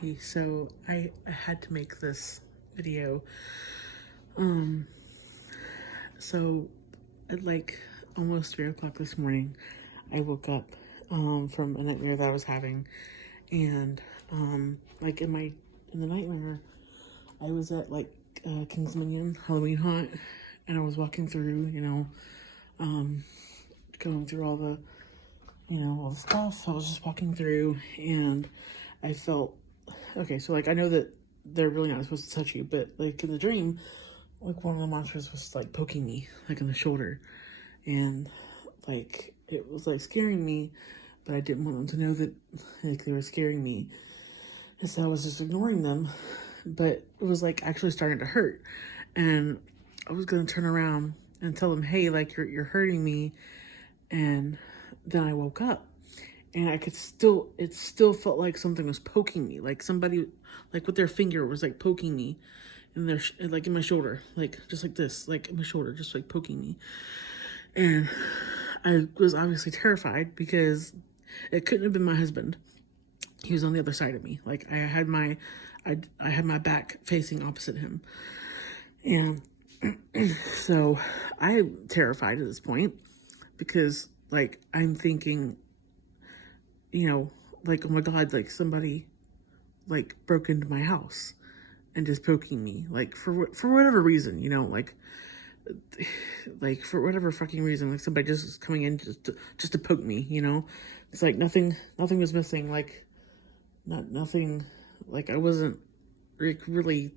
Hey, so I had to make this video. Um, so at like almost 3 o'clock this morning, I woke up from a nightmare that I was having, and like in the nightmare, I was at like King's Dominion Halloween Haunt, and I was walking through, going through all the stuff. I was just walking through, and I felt okay. So like I know that they're really not supposed to touch you, but like in the dream, like one of the monsters was like poking me like in the shoulder, and like it was like scaring me, but I didn't want them to know that like they were scaring me, and so I was just ignoring them. But it was like actually starting to hurt, and I was gonna turn around and tell them, "Hey, like you're hurting me," and then I woke up and it still felt like something was poking me, like somebody, like with their finger was like poking me in their, like in my shoulder, like just like this, like in my shoulder, just like poking me. And I was obviously terrified because it couldn't have been my husband. He was on the other side of me. Like I had my back facing opposite him. And so I'm terrified at this point because like I'm thinking, like, oh my God, like somebody like broke into my house and just poking me, like for whatever reason, like for whatever fucking reason, like somebody just was coming in just to poke me, It's like nothing was missing, like nothing, like I wasn't like really,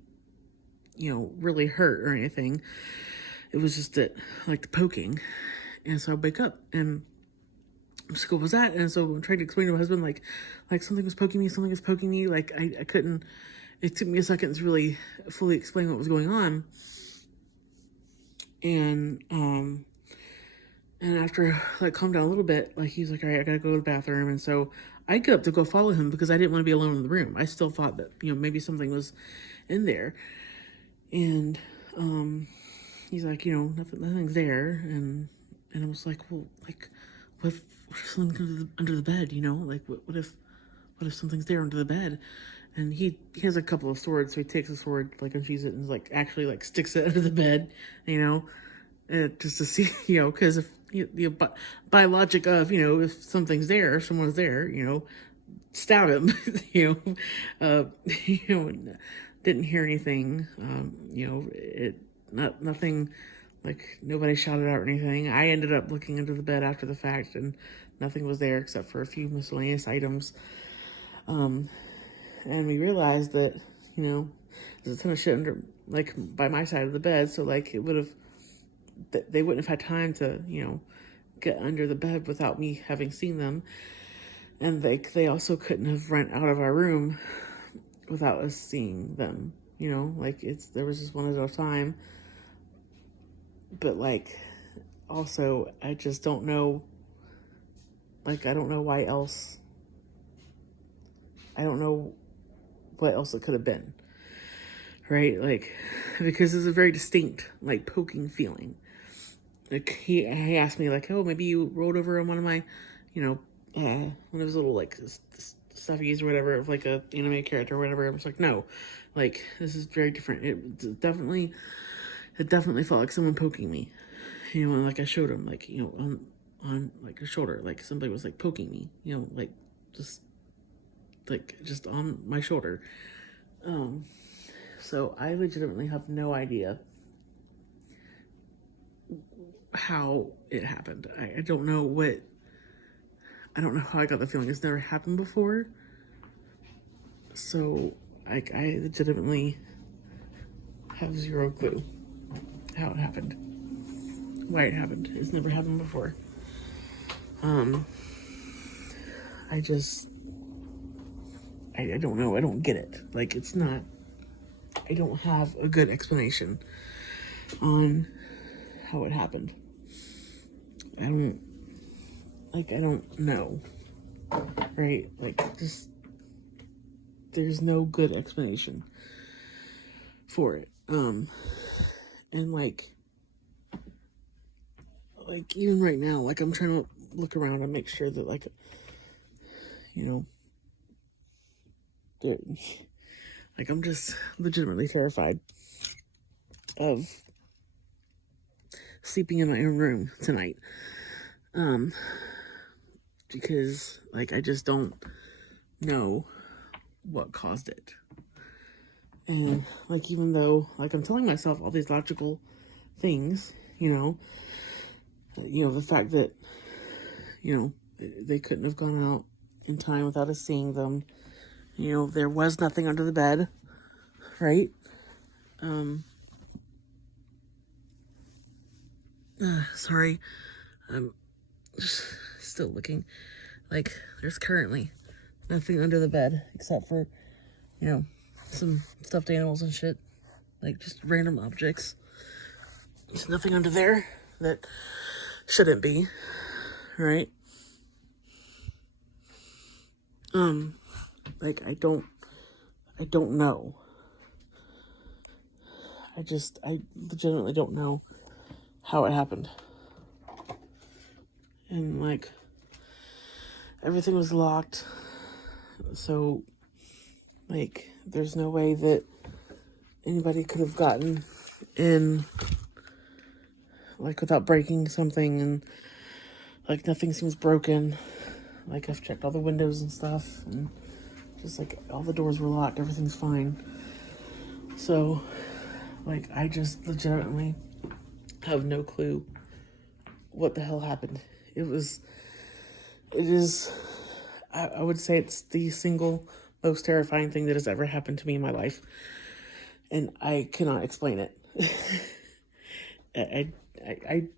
really hurt or anything. It was just that like the poking, and so I wake up and I'm like, what was that? And so I'm trying to explain to my husband, like something was poking me. Like I couldn't. It took me a second to really fully explain what was going on. And and after like calmed down a little bit, like he's like, all right, I gotta go to the bathroom. And so I get up to go follow him because I didn't want to be alone in the room. I still thought that maybe something was in there. And he's like, nothing's there. And I was like, well, like what if something's under the bed? Like what if something's there under the bed? And he has a couple of swords, so he takes a sword, like, and uses it, and like actually like sticks it under the bed, just to see, because if by logic of, if something's there, if someone's there, stab him, didn't hear anything, nothing, like nobody shouted out or anything. I ended up looking under the bed after the fact, and nothing was there except for a few miscellaneous items. And we realized that, there's a ton of shit under, like, by my side of the bed, so like they wouldn't have had time to, get under the bed without me having seen them. And they also couldn't have run out of our room without us seeing them. Like there was just one at a time. But like, also, I just don't know. Like, I don't know why else. I don't know what else it could have been. Right? Like, because it's a very distinct, like, poking feeling. Like, he asked me, like, oh, maybe you rolled over on one of my, one of his little, like, stuffies or whatever, of like a anime character or whatever. I was like, no, like, this is very different. It definitely felt like someone poking me, and like I showed him, like, on like a shoulder, like somebody was like poking me, like just just on my shoulder. So I legitimately have no idea how it happened. I don't know I don't know how I got the feeling. It's never happened before. So like I legitimately have zero clue how it happened. Why it happened. It's never happened before. I just I don't know. I don't get it. Like it's not, I don't have a good explanation on how it happened. I don't know. Right? Like just there's no good explanation for it. And like even right now, like I'm trying to look around and make sure that, like, you know dude, like, I'm just legitimately terrified of sleeping in my own room tonight. Because, like, I just don't know what caused it. And, like, even though, like, I'm telling myself all these logical things, the fact that, they couldn't have gone out in time without us seeing them. There was nothing under the bed, right? Sorry. I'm just still looking. Like, there's currently nothing under the bed except for, some stuffed animals and shit. Like, just random objects. There's nothing under there that shouldn't be, right? Like, I don't know. I legitimately don't know how it happened. And, like, everything was locked. So, like, there's no way that anybody could have gotten in, like, without breaking something. And, like, nothing seems broken. Like, I've checked all the windows and stuff. And just, like, all the doors were locked. Everything's fine. So, like, I just legitimately have no clue what the hell happened. I would say it's the single most terrifying thing that has ever happened to me in my life. And I cannot explain it. I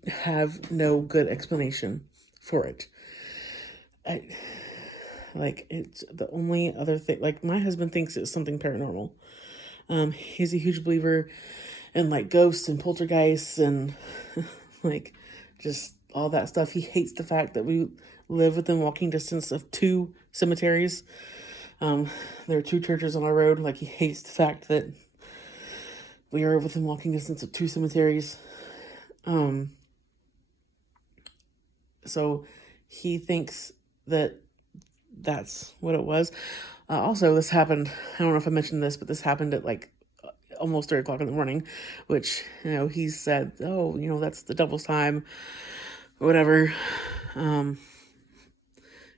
have no good explanation for it. It's the only other thing, like, my husband thinks it's something paranormal. He's a huge believer in, like, ghosts and poltergeists and like, just all that stuff. He hates the fact that we live within walking distance of 2 cemeteries. There are 2 churches on our road. Like, he hates the fact that we are within walking distance of 2 cemeteries. So he thinks that that's what it was. Also, this happened, I don't know if I mentioned this, but this happened at, like, almost 3 o'clock in the morning, which, he said, oh, that's the devil's time, or whatever.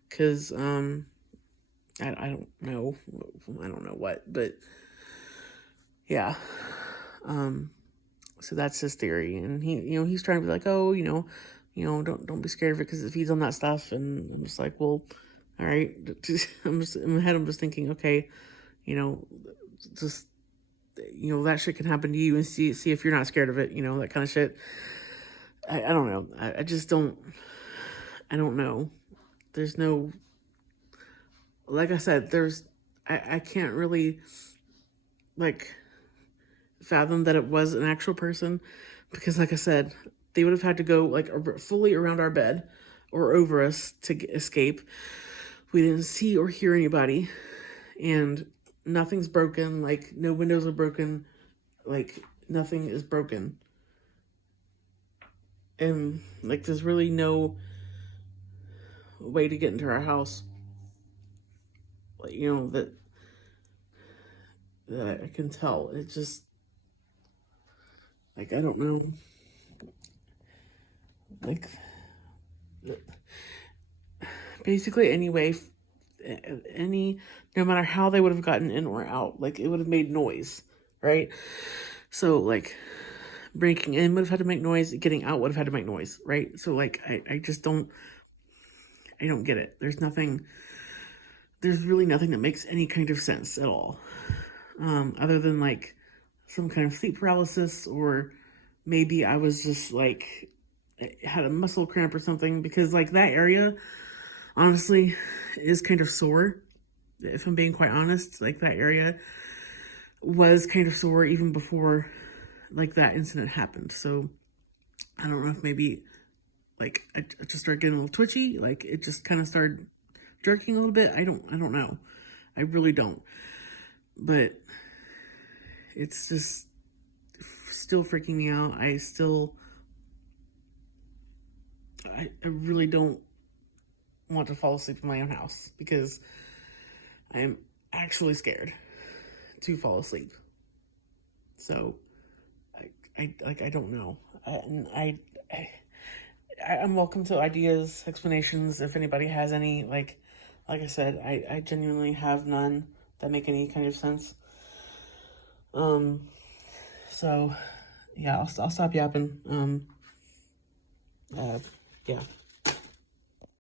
Because, I don't know. I don't know what, but yeah. So that's his theory. And he's trying to be like, oh, don't be scared of it because it feeds on that stuff. And I'm just like, well, all right. In my head, I'm just thinking, okay, just, that shit can happen to you and see if you're not scared of it, that kind of shit. I don't know. I just don't, I don't know. There's no, like I said, I can't really, like, fathom that it was an actual person because, like I said, they would have had to go, like, fully around our bed or over us to escape. We didn't see or hear anybody, and nothing's broken. Like, no windows are broken. Like, nothing is broken. And, like, there's really no way to get into our house, like, that I can tell. It just, like, I don't know. Like, basically, anyway, no matter how they would have gotten in or out, like, it would have made noise, right? So, like, breaking in would have had to make noise, getting out would have had to make noise, right? So, like, I just don't get it. There's really nothing that makes any kind of sense at all. Other than, like, some kind of sleep paralysis, or maybe I was just, like, had a muscle cramp or something, because, like, that area, honestly, is kind of sore. If I'm being quite honest, like, that area was kind of sore even before, like, that incident happened. So I don't know if maybe, like, I just started getting a little twitchy, like, it just kind of started jerking a little bit. I don't know. I really don't. But it's just still freaking me out. I really don't want to fall asleep in my own house because I'm actually scared to fall asleep. So I don't know. I'm welcome to ideas, explanations, if anybody has any. Like I said, I genuinely have none that make any kind of sense. So yeah, I'll stop yapping. Yeah.